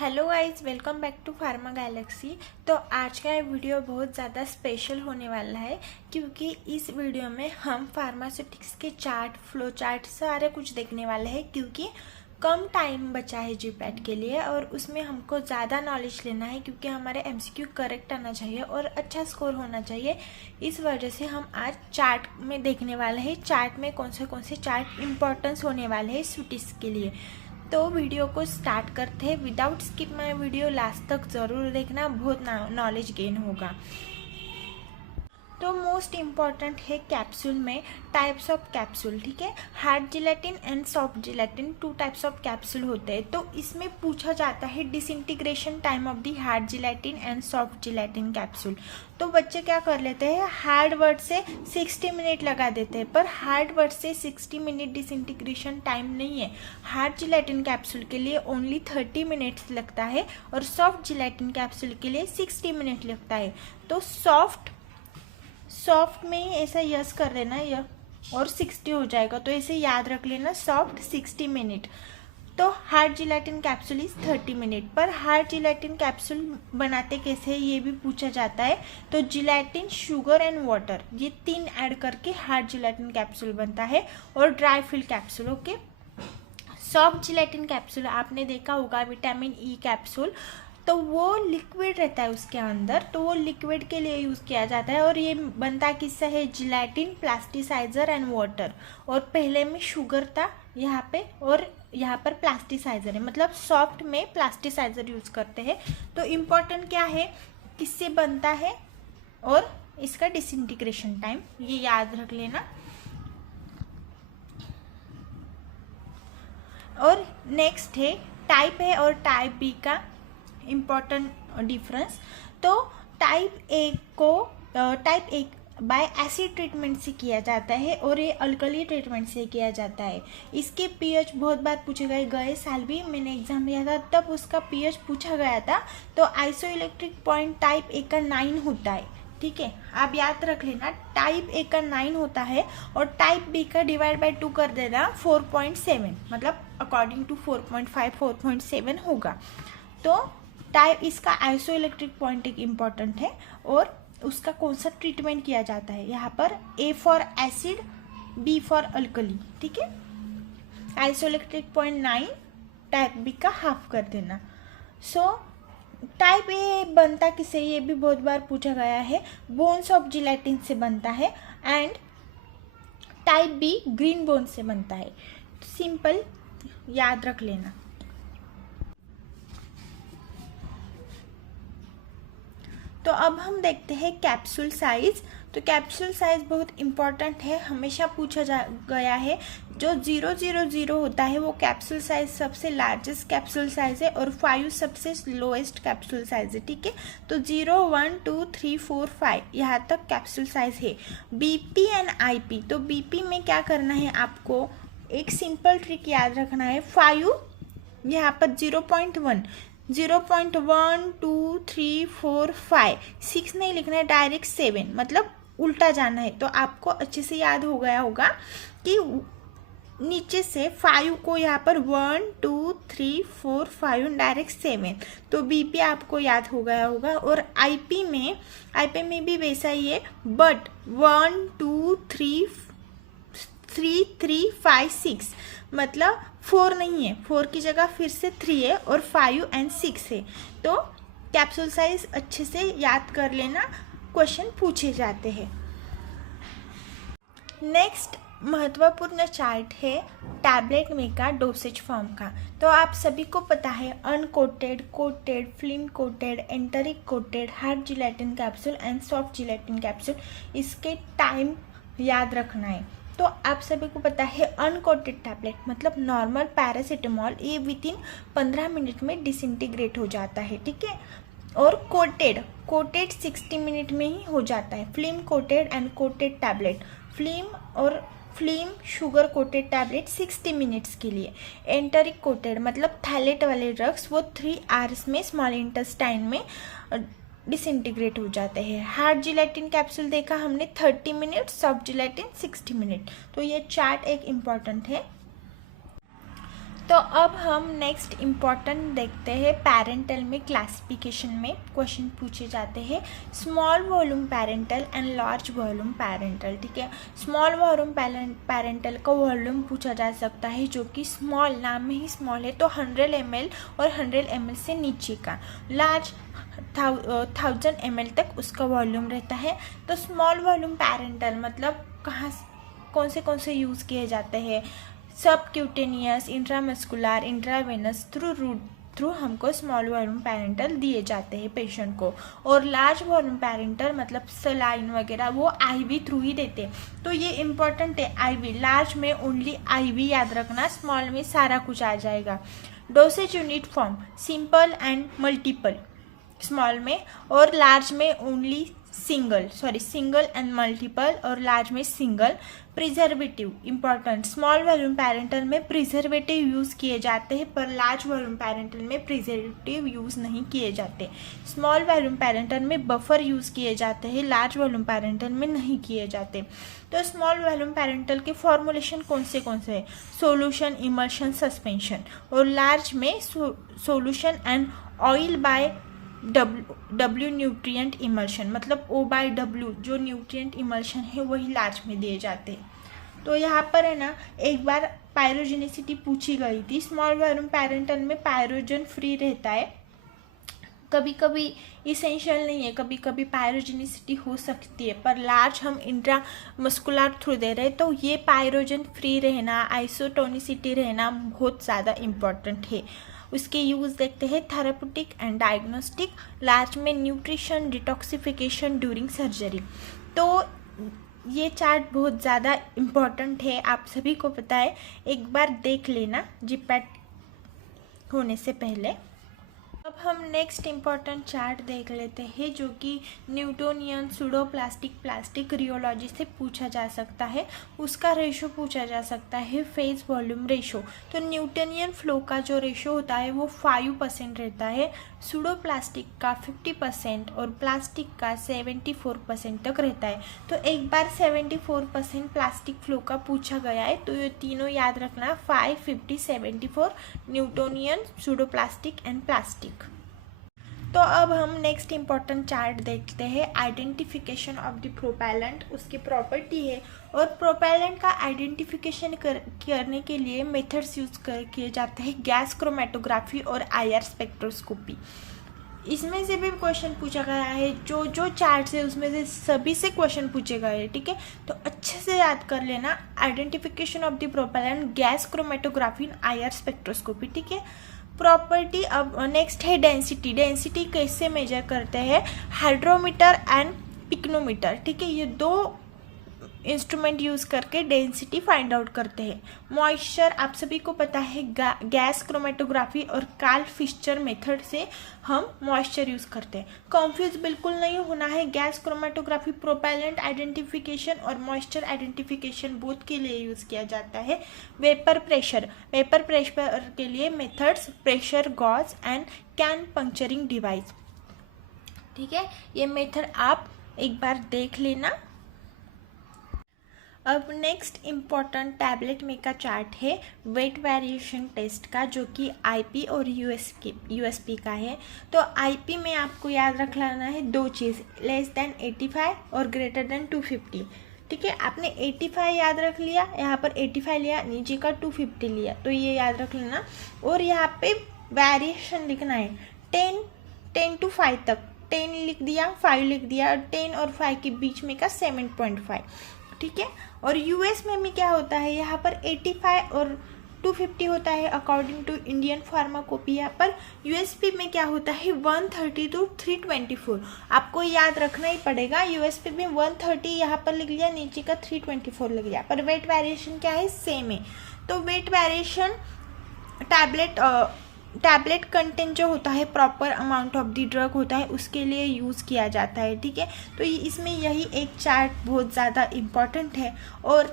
Hello guys, welcome back to Pharma Galaxy. तो आज का ये वीडियो बहुत ज़्यादा स्पेशल होने वाला है क्योंकि इस वीडियो में हम फार्मास्यूटिक्स के चार्ट, फ्लो चार्ट सारे कुछ देखने वाले हैं क्योंकि कम टाइम बचा है जीपैट के लिए और उसमें हमको ज़्यादा नॉलेज लेना है क्योंकि हमारे एमसीक्यू करेक्ट आना चाहिए और अच्छा स्कोर होना चाहिए। इस वजह से हम आज चार्ट में देखने वाले हैं, चार्ट में कौन से चार्ट इम्पोर्टेंस होने वाले हैं स्यूटिस के लिए। तो वीडियो को स्टार्ट करते हैं। Without skip my video last तक ज़रूर देखना, बहुत नॉलेज गेन होगा। तो मोस्ट इम्पॉर्टेंट है कैप्सूल में टाइप्स ऑफ कैप्सूल, ठीक है। Hard gelatin and soft gelatin, 2 types of capsule होते हैं। तो इसमें पूछा जाता है disintegration time of the hard gelatin and soft gelatin capsule. तो बच्चे क्या कर लेते हैं, हार्ड वर्ड से 60 मिनट लगा देते हैं, पर हार्ड वर्ड से 60 मिनट डिसइंटीग्रेशन टाइम नहीं है। हार्ड जिलेटिन कैप्सूल के लिए ओनली 30 मिनट्स लगता है और सॉफ्ट जिलेटिन कैप्सूल के लिए 60 मिनट लगता है। तो सॉफ्ट में ही ऐसा यस कर लेना यह और 60 हो जाएगा, तो ऐसे याद रख लेना सॉफ्ट 60 मिनट। तो hard gelatin capsule is 30 minute. पर हार्ड जिलेटिन कैप्सूल बनाते कैसे ये भी पूछा जाता है। तो जिलेटिन, शुगर एंड वाटर, ये 3 ऐड करके हार्ड जिलेटिन कैप्सूल बनता है और dry fill capsule. Okay, soft gelatin capsule आपने देखा होगा, विटामिन ई कैप्सूल, तो वो लिक्विड रहता है उसके अंदर, तो वो लिक्विड के लिए यूज़ किया जाता है और ये बनता किससे है, जिलेटिन, प्लास्टिसाइजर एंड वाटर। और पहले में शुगर था यहाँ पे और यहाँ पर प्लास्टिसाइजर है, मतलब सॉफ्ट में प्लास्टिसाइजर यूज़ करते हैं। तो इम्पोर्टेंट क्या है, किससे बनता है और इसका डिसइंटीग्रेशन टाइम, ये याद रख लेना। और नेक्स्ट है टाइप ए और टाइप बी का इम्पॉर्टेंट डिफरेंस। तो type A bye acid treatment से किया जाता है और ये अल्कली ट्रीटमेंट से किया जाता है। इसके पीएच बहुत बार पूछे गए साल भी मैंने एग्जाम लिया था तब उसका पीएच पूछा गया था। तो आइसोइलेक्ट्रिक पॉइंट टाइप ए का 9 होता है, ठीक है, आप याद रख लेना। टाइप ए का 9 होता है और टाइप बी का डिवाइड बाय 2 कर देना 4.7, मतलब अकॉर्डिंग टू 4.5 4.7 होगा। तो टाइप इसका आइसोइलेक्ट्रिक पॉइंट एक इम्पॉर्टेंट है और उसका कौन सा ट्रीटमेंट किया जाता है, यहाँ पर A for acid, B for alkali, ठीक है। आइसोइलेक्ट्रिक पॉइंट 9, टाइप बी का हाफ कर देना। सो टाइप ए बनता किससे, ये भी बहुत बार पूछा गया है, बोन्स ऑफ जिलेटिन से बनता है and type B green bone से बनता है। सिंपल याद रख लेना। तो अब हम देखते हैं कैप्सूल साइज। तो कैप्सूल साइज बहुत इम्पॉर्टेंट है, हमेशा पूछा गया है। जो 000 होता है वो कैप्सूल साइज सबसे लार्जेस्ट कैप्सूल साइज है और 5 सबसे लोएस्ट कैप्सूल साइज है, ठीक है। तो 0 1 2 3 4 5 यहाँ तक कैप्सूल साइज है। बीपी एंड आईपी, तो बीपी में क्या करना है आपको, एक सिंपल ट्रिक याद रखना है। 5 यहाँ पर 0.1 2 3 4 5 6 नहीं लिखना है, डायरेक्ट 7, मतलब उल्टा जाना है। तो आपको अच्छे से याद हो गया होगा कि नीचे से 5 को यहाँ पर 1 2 3 4 5 डायरेक्ट 7, तो बीपी आपको याद हो गया होगा। और आईपी में भी वैसा ही है, बट 1 2 3 5 6, मतलब 4 नहीं है, 4 की जगह फिर से 3 है और 5 एंड 6 है। तो कैप्सूल साइज अच्छे से याद कर लेना, क्वेश्चन पूछे जाते हैं। नेक्स्ट महत्वपूर्ण चार्ट है टैबलेट में का डोसेज फॉर्म का। तो आप सभी को पता है uncoated, coated, film coated, enteric coated, hard gelatin capsule and soft gelatin capsule, इसके टाइम याद रखना है। तो आप सभी को पता है अनकोटेड टैबलेट मतलब नॉर्मल पैरासीटामॉल, ये विदिन 15 मिनट में डिसइंटीग्रेट हो जाता है, ठीक है। और कोटेड 60 मिनट में ही हो जाता है। Film coated and coated tablet, film sugar coated tablet 60 minutes के लिए। एंटरिक कोटेड मतलब थैलेट वाले ड्रग्स, वो 3 आवर्स में स्मॉल इंटेस्टाइन में डिसइंटीग्रेट हो जाते हैं। हार्ड जिलेटिन कैप्सूल देखा हमने 30 मिनट, सॉफ्ट जिलेटिन 60 मिनट। तो ये चार्ट एक इम्पॉर्टेंट है। तो अब हम नेक्स्ट इम्पॉर्टेंट देखते हैं पैरेंटल में क्लासिफिकेशन में क्वेश्चन पूछे जाते हैं small volume parental and large volume parental. ठीक है, स्मॉल वॉल्यूम पैरेंटल का वॉल्यूम पूछा जा सकता है जो कि स्मॉल, नाम में ही स्मॉल है तो 100 ml और 100 ml से नीचे का। लार्ज 1000 ml तक उसका वॉल्यूम रहता है। तो स्मॉल वॉल्यूम पैरेंटल मतलब कौन से यूज़ किए जाते हैं, सबक्यूटेनियस, इंट्रामस्कुलर, इंट्रावेनस, थ्रू हमको स्मॉल वॉल्यूम पैरेंटल दिए जाते हैं पेशेंट को। और लार्ज वॉल्यूम पैरेंटल मतलब सलाइन वगैरह वो आईवी थ्रू ही देते हैं। तो ये इम्पॉर्टेंट है, आईवी। लार्ज में ओनली आईवी याद रखना, स्मॉल में सारा कुछ आ जाएगा। Dosage unit form simple and multiple small में, और लार्ज में ओनली सिंगल एंड मल्टीपल, और लार्ज में single. Preservative important, small volume parental में प्रिजर्वेटिव यूज़ किए जाते हैं पर लार्ज वॉल्यूम पैरेंटल में प्रिजर्वेटिव यूज़ नहीं किए जाते। स्मॉल वॉल्यूम पैरेंटल में बफर यूज़ किए जाते हैं, लार्ज वॉल्यूम पैरेंटल में नहीं किए जाते। तो स्मॉल वॉल्यूम पैरेंटल के फॉर्मुलेशन कौन से हैं, सोल्यूशन, इमल्शन, सस्पेंशन। और लार्ज में solution and oil bye W nutrient emulsion, मतलब O/W जो न्यूट्रिएंट इमल्शन है वही लार्ज में दिए जाते हैं। तो यहाँ पर है ना, एक बार पायरोजेनिसिटी पूछी गई थी। स्मॉल वॉल्यूम पैरेंटल में पायरोजन फ्री रहता है, कभी कभी इसेंशियल नहीं है, कभी कभी पायरोजेनिसिटी हो सकती है, पर लार्ज हम इंट्रामस्कुलर थ्रू दे रहे हैं तो ये पायरोजन फ्री रहना, आइसोटोनिसिटी रहना बहुत ज़्यादा इम्पोर्टेंट है। उसके यूज़ देखते हैं थेराप्यूटिक एंड डायग्नोस्टिक। लार्ज में न्यूट्रिशन, डिटॉक्सिफिकेशन ड्यूरिंग सर्जरी। तो ये चार्ट बहुत ज़्यादा इम्पॉर्टेंट है, आप सभी को पता है, एक बार देख लेना जिपैट होने से पहले। अब हम नेक्स्ट इम्पॉर्टेंट चार्ट देख लेते हैं जो कि न्यूटोनियन प्लास्टिक रियोलॉजी से पूछा जा सकता है। उसका रेशो पूछा जा सकता है, फेज वॉल्यूम रेशो। तो न्यूटोनियन फ्लो का जो रेशो होता है वो 5% रहता है, प्लास्टिक का 50% और प्लास्टिक का 74% तक रहता है। तो एक बार 74% प्लास्टिक फ्लो का पूछा गया है तो ये तीनों याद रखना, 5, 50, 74, न्यूटोनियन, प्लास्टिक एंड प्लास्टिक। तो अब हम नेक्स्ट इम्पॉर्टेंट चार्ट देखते हैं, आइडेंटिफिकेशन ऑफ द प्रोपेलेंट। उसकी प्रॉपर्टी है, और प्रोपेलेंट का आइडेंटिफिकेशन करने के लिए मेथड्स यूज किए जाते हैं, गैस क्रोमेटोग्राफी और IR स्पेक्ट्रोस्कोपी। इसमें से भी क्वेश्चन पूछा गया है, जो चार्ट है उसमें से सभी से क्वेश्चन पूछे गए हैं। ठीक है, तो अच्छे से याद कर लेना, identification of the propellant, gas chromatography, IR spectroscopy. ठीक है, प्रॉपर्टी। अब नेक्स्ट है डेंसिटी कैसे मेजर करते हैं, हाइड्रोमीटर एंड पिक्नोमीटर। ठीक है, ये 2 इंस्ट्रूमेंट यूज़ करके डेंसिटी फाइंड आउट करते हैं। मॉइस्चर आप सभी को पता है, गैस क्रोमेटोग्राफी और कार्ल फिशर मेथड से हम मॉइस्चर यूज़ करते हैं। कंफ्यूज बिल्कुल नहीं होना है, गैस क्रोमेटोग्राफी प्रोपेलेंट आइडेंटिफिकेशन और मॉइस्चर आइडेंटिफिकेशन बोथ के लिए यूज़ किया जाता है। वेपर प्रेशर के लिए methods, pressure gauge and can puncturing device. ठीक है, ये मेथड आप एक बार देख लेना। अब नेक्स्ट इम्पॉर्टेंट टैबलेट में का चार्ट है वेट वेरिएशन टेस्ट का, जो कि IP और USP का है। तो IP में आपको याद रख लेना है 2 चीज़, लेस देन 85 और ग्रेटर देन 250। ठीक है, आपने 85 याद रख लिया, यहाँ पर 85 लिया, नीचे का 250 लिया, तो ये याद रख लेना। और यहाँ पे वेरिएशन लिखना है 10 to 5 तक, 10 लिख दिया, 5 लिख दिया, 10 और 5 के बीच में का 7.5। ठीक है, और US में क्या होता है, यहाँ पर 85 और 250 होता है अकॉर्डिंग टू इंडियन फार्माकोपी। यहाँ पर USP में क्या होता है, 130 to 324। आपको याद रखना ही पड़ेगा, USP में 130 यहाँ पर लिख लिया, नीचे का 324 लिख लिया, पर वेट वेरिएशन क्या है, सेम है। तो वेट वेरिएशन टैबलेट कंटेंट जो होता है, proper amount of the drug होता है, उसके लिए यूज़ किया जाता है। ठीक है, तो इसमें यही एक चार्ट बहुत ज़्यादा इम्पॉर्टेंट है। और